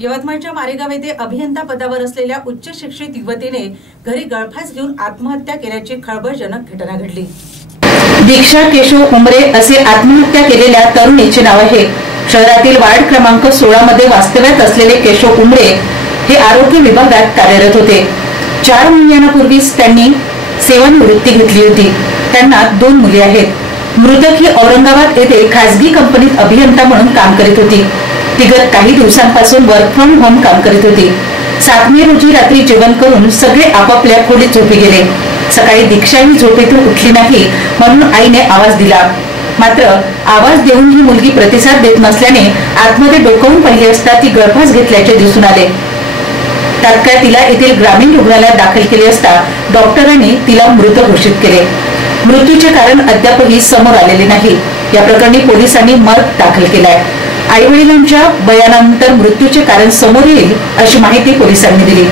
यवतमाळच्या मारेगाव येथे अभियंता पदावर असलेल्या उच्च शिक्षित युवतीने घरी गळफास घेऊन आत्महत्या केल्याची खळबळजनक घटना घडली। दीक्षा केशव उमरे असे आत्महत्या केलेल्या तरुणीचे नाव आहे। शहरातील वार्ड क्रमांक 16 मध्ये वास्तव्यात असलेले केशव उमरे हे आरोग्य विभागात कार्यरत होते। 4 महिन्यांपूर्वीच त्यांनी सेवानिवृत्ती घेतली होती। त्यांना 2 मुले आहेत। मृतक ही औरंगाबाद येथे खासगी कंपनीत अभियंता म्हणून काम करीत होती। ती गत काही दिवसांपासून वर्क फ्रॉम होम काम करीत होती। 7 मे रोजी रात्री जेवण करून सगळे आपापल्या खोलीत झोपी गेले। सकाळी दीक्षा ही झोपेतून उठली नाही म्हणून आईने आवाज दिला, मात्र आवाज देऊन ही मुलगी प्रतिसाद देत नसल्याने आतमध्ये डोकावून पाहिले असता ती गळफास घेतल्याचे दिसून आले। तात्काळ तिला येथील ग्रामीण रुग्णालयात दाखल केले असता डॉक्टरांनी तिला मृत घोषित केले। मृत्यूचे कारण अद्यापही समोर आलेले नाही। या प्रकरणी पोलिसांनी मर्ग दाखल केलाय। आई-वडिलांच्या बयानानंतर मृत्यूचे कारण समोर येईल अशी माहिती पोलिसांनी दिली।